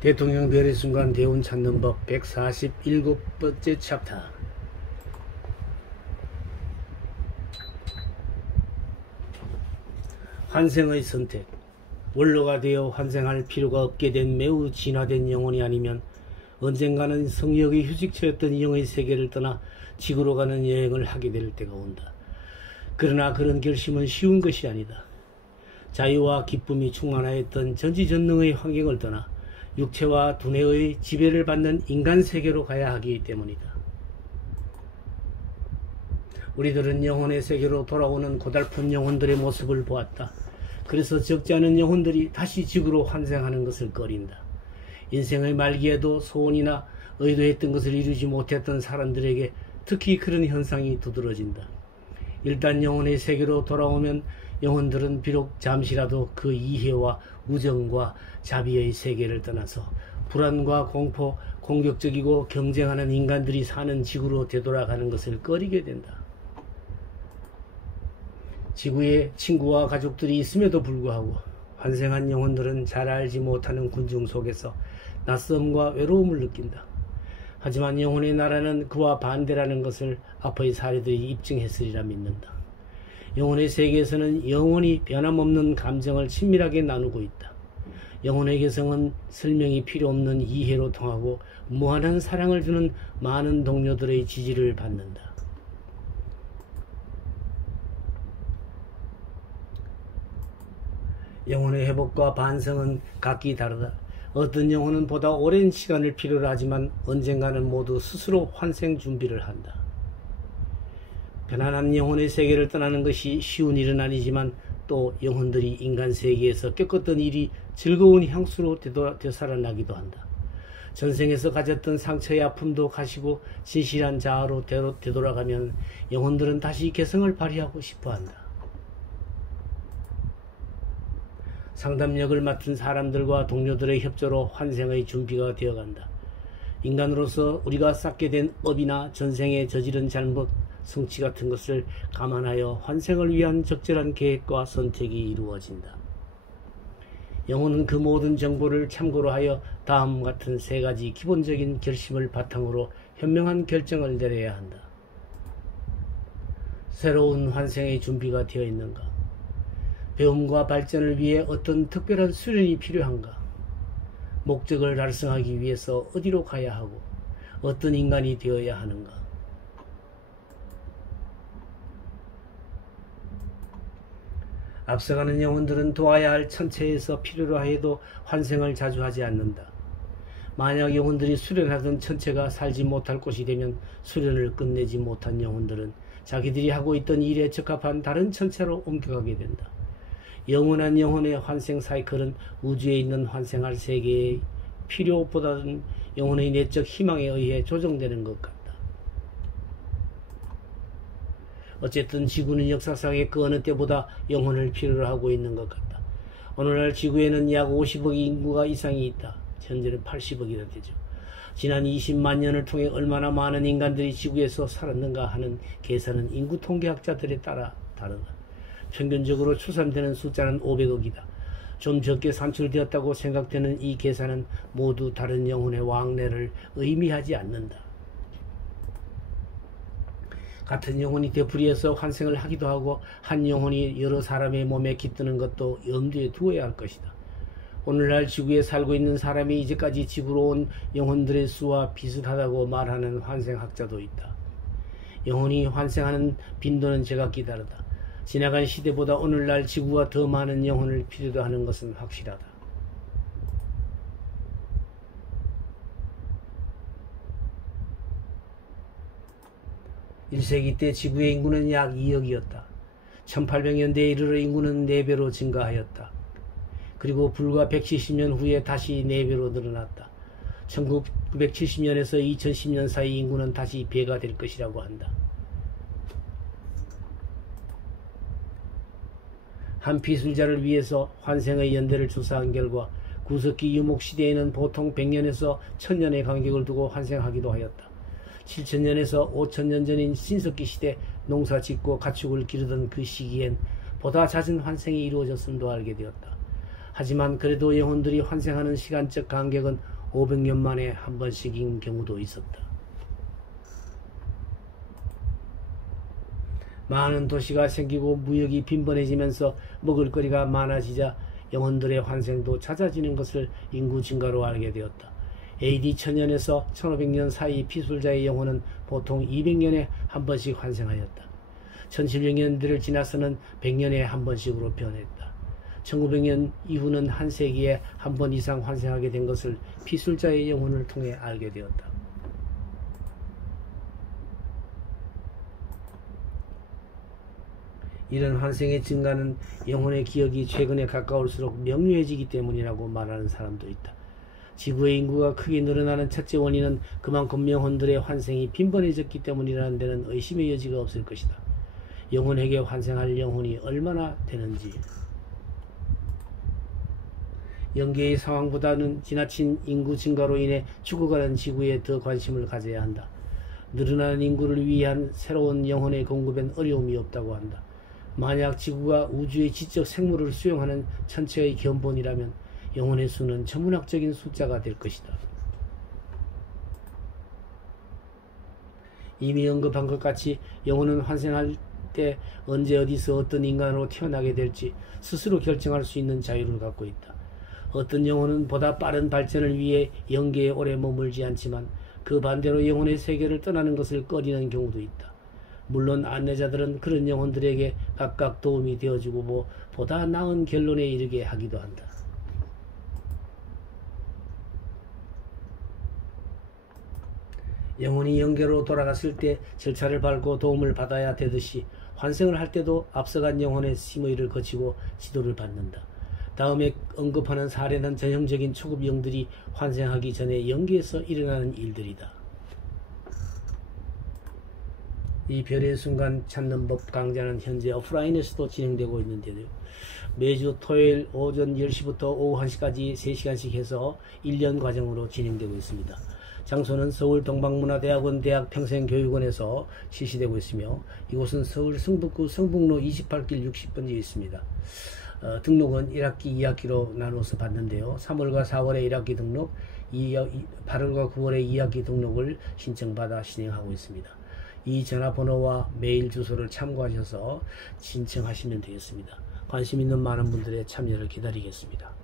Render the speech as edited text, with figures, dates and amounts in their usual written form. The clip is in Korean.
대통령 별의 순간 대운 찾는 법 147번째 챕터. 환생의 선택. 원로가 되어 환생할 필요가 없게 된 매우 진화된 영혼이 아니면 언젠가는 성역의 휴식처였던 영의 세계를 떠나 지구로 가는 여행을 하게 될 때가 온다. 그러나 그런 결심은 쉬운 것이 아니다. 자유와 기쁨이 충만하였던 전지전능의 환경을 떠나 육체와 두뇌의 지배를 받는 인간 세계로 가야 하기 때문이다. 우리들은 영혼의 세계로 돌아오는 고달픈 영혼들의 모습을 보았다. 그래서 적지 않은 영혼들이 다시 지구로 환생하는 것을 꺼린다. 인생의 말기에도 소원이나 의도했던 것을 이루지 못했던 사람들에게 특히 그런 현상이 두드러진다. 일단 영혼의 세계로 돌아오면 영혼들은 비록 잠시라도 그 이해와 우정과 자비의 세계를 떠나서 불안과 공포, 공격적이고 경쟁하는 인간들이 사는 지구로 되돌아가는 것을 꺼리게 된다. 지구에 친구와 가족들이 있음에도 불구하고 환생한 영혼들은 잘 알지 못하는 군중 속에서 낯섦과 외로움을 느낀다. 하지만 영혼의 나라는 그와 반대라는 것을 앞의 사례들이 입증했으리라 믿는다. 영혼의 세계에서는 영원히 변함없는 감정을 친밀하게 나누고 있다. 영혼의 개성은 설명이 필요 없는 이해로 통하고 무한한 사랑을 주는 많은 동료들의 지지를 받는다. 영혼의 회복과 반성은 각기 다르다. 어떤 영혼은 보다 오랜 시간을 필요로 하지만 언젠가는 모두 스스로 환생 준비를 한다. 편안한 영혼의 세계를 떠나는 것이 쉬운 일은 아니지만 또 영혼들이 인간 세계에서 겪었던 일이 즐거운 향수로 되살아나기도 한다. 전생에서 가졌던 상처의 아픔도 가시고 진실한 자아로 되돌아가면 영혼들은 다시 개성을 발휘하고 싶어한다. 상담력을 맡은 사람들과 동료들의 협조로 환생의 준비가 되어간다. 인간으로서 우리가 쌓게 된 업이나 전생에 저지른 잘못, 성취 같은 것을 감안하여 환생을 위한 적절한 계획과 선택이 이루어진다. 영혼은 그 모든 정보를 참고로 하여 다음 같은 세 가지 기본적인 결심을 바탕으로 현명한 결정을 내려야 한다. 새로운 환생의 준비가 되어 있는가? 배움과 발전을 위해 어떤 특별한 수련이 필요한가? 목적을 달성하기 위해서 어디로 가야 하고 어떤 인간이 되어야 하는가? 앞서가는 영혼들은 도와야 할 천체에서 필요로 해도 환생을 자주 하지 않는다. 만약 영혼들이 수련하던 천체가 살지 못할 곳이 되면 수련을 끝내지 못한 영혼들은 자기들이 하고 있던 일에 적합한 다른 천체로 옮겨가게 된다. 영원한 영혼의 환생 사이클은 우주에 있는 환생할 세계의 필요보다는 영혼의 내적 희망에 의해 조정되는 것 같다. 어쨌든 지구는 역사상의 그 어느 때보다 영혼을 필요로 하고 있는 것 같다. 오늘날 지구에는 약 50억 인구가 이상이 있다. 현재는 80억이나 되죠. 지난 20만 년을 통해 얼마나 많은 인간들이 지구에서 살았는가 하는 계산은 인구 통계학자들에 따라 다르다. 평균적으로 추산되는 숫자는 500억이다. 좀 적게 산출되었다고 생각되는 이 계산은 모두 다른 영혼의 왕래를 의미하지 않는다. 같은 영혼이 되풀이해서 환생을 하기도 하고 한 영혼이 여러 사람의 몸에 깃드는 것도 염두에 두어야 할 것이다. 오늘날 지구에 살고 있는 사람이 이제까지 지구로 온 영혼들의 수와 비슷하다고 말하는 환생학자도 있다. 영혼이 환생하는 빈도는 제각기 다르다. 지나간 시대보다 오늘날 지구가 더 많은 영혼을 필요로 하는 것은 확실하다. 1세기 때 지구의 인구는 약 2억이었다. 1800년대에 이르러 인구는 4배로 증가하였다. 그리고 불과 170년 후에 다시 4배로 늘어났다. 1970년에서 2010년 사이 인구는 다시 배가 될 것이라고 한다. 한 피술자를 위해서 환생의 연대를 조사한 결과 구석기 유목시대에는 보통 100년에서 1000년의 간격을 두고 환생하기도 하였다. 7000년에서 5000년 전인 신석기 시대 농사 짓고 가축을 기르던 그 시기엔 보다 잦은 환생이 이루어졌음도 알게 되었다. 하지만 그래도 영혼들이 환생하는 시간적 간격은 500년 만에 한 번씩인 경우도 있었다. 많은 도시가 생기고 무역이 빈번해지면서 먹을거리가 많아지자 영혼들의 환생도 잦아지는 것을 인구 증가로 알게 되었다. AD 1000년에서 1500년 사이 피술자의 영혼은 보통 200년에 한 번씩 환생하였다. 1700년대를 지나서는 100년에 한 번씩으로 변했다. 1900년 이후는 한 세기에 한 번 이상 환생하게 된 것을 피술자의 영혼을 통해 알게 되었다. 이런 환생의 증가는 영혼의 기억이 최근에 가까울수록 명료해지기 때문이라고 말하는 사람도 있다. 지구의 인구가 크게 늘어나는 첫째 원인은 그만큼 영혼들의 환생이 빈번해졌기 때문이라는 데는 의심의 여지가 없을 것이다. 영혼에게 환생할 영혼이 얼마나 되는지. 영계의 상황보다는 지나친 인구 증가로 인해 죽어가는 지구에 더 관심을 가져야 한다. 늘어나는 인구를 위한 새로운 영혼의 공급엔 어려움이 없다고 한다. 만약 지구가 우주의 지적 생물을 수용하는 천체의 견본이라면 영혼의 수는 천문학적인 숫자가 될 것이다. 이미 언급한 것 같이 영혼은 환생할 때 언제 어디서 어떤 인간으로 태어나게 될지 스스로 결정할 수 있는 자유를 갖고 있다. 어떤 영혼은 보다 빠른 발전을 위해 영계에 오래 머물지 않지만 그 반대로 영혼의 세계를 떠나는 것을 꺼리는 경우도 있다. 물론 안내자들은 그런 영혼들에게 각각 도움이 되어주고 보다 나은 결론에 이르게 하기도 한다. 영혼이 영계로 돌아갔을 때 절차를 밟고 도움을 받아야 되듯이 환생을 할 때도 앞서간 영혼의 심의를 거치고 지도를 받는다. 다음에 언급하는 사례는 전형적인 초급 영들이 환생하기 전에 영계에서 일어나는 일들이다. 이 별의 순간 찾는 법 강좌는 현재 오프라인에서도 진행되고 있는데요. 매주 토요일 오전 10시부터 오후 1시까지 3시간씩 해서 1년 과정으로 진행되고 있습니다. 장소는 서울 동방문화대학원 대학평생교육원에서 실시되고 있으며 이곳은 서울 성북구 성북로 28길 60번지에 있습니다. 등록은 1학기 2학기로 나누어서 받는데요. 3월과 4월에 1학기 등록, 8월과 9월에 2학기 등록을 신청받아 진행하고 있습니다. 이 전화번호와 메일 주소를 참고하셔서 신청하시면 되겠습니다. 관심 있는 많은 분들의 참여를 기다리겠습니다.